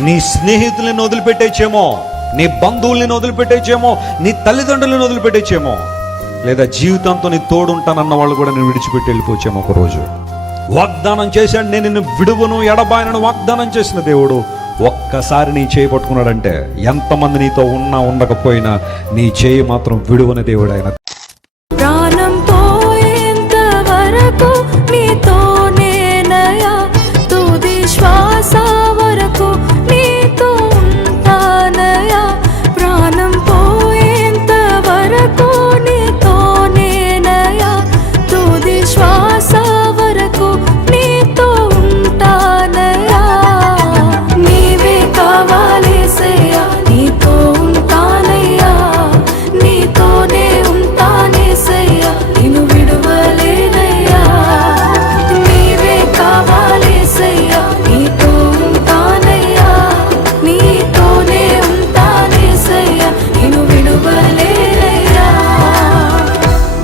నీ స్నేహితులను వదిలిపెట్టేచేమో, నీ బంధువుల్ని వదిలిపెట్టేచేమో, నీ తల్లిదండ్రులను వదిలిపెట్టేచేమో, లేదా జీవితంతో నీ తోడుంటానన్న వాళ్ళు కూడా నేను విడిచిపెట్టి వెళ్ళిపోవచ్చేమో. ఒకరోజు వాగ్దానం చేశాడు, నేను నిన్ను విడువను ఎడబాయనను వాగ్దానం చేసిన దేవుడు ఒక్కసారి నీ చేయి పట్టుకున్నాడంటే ఎంతమంది నీతో ఉన్నా ఉండకపోయినా నీ చేయి మాత్రం విడువని దేవుడు ఆయన.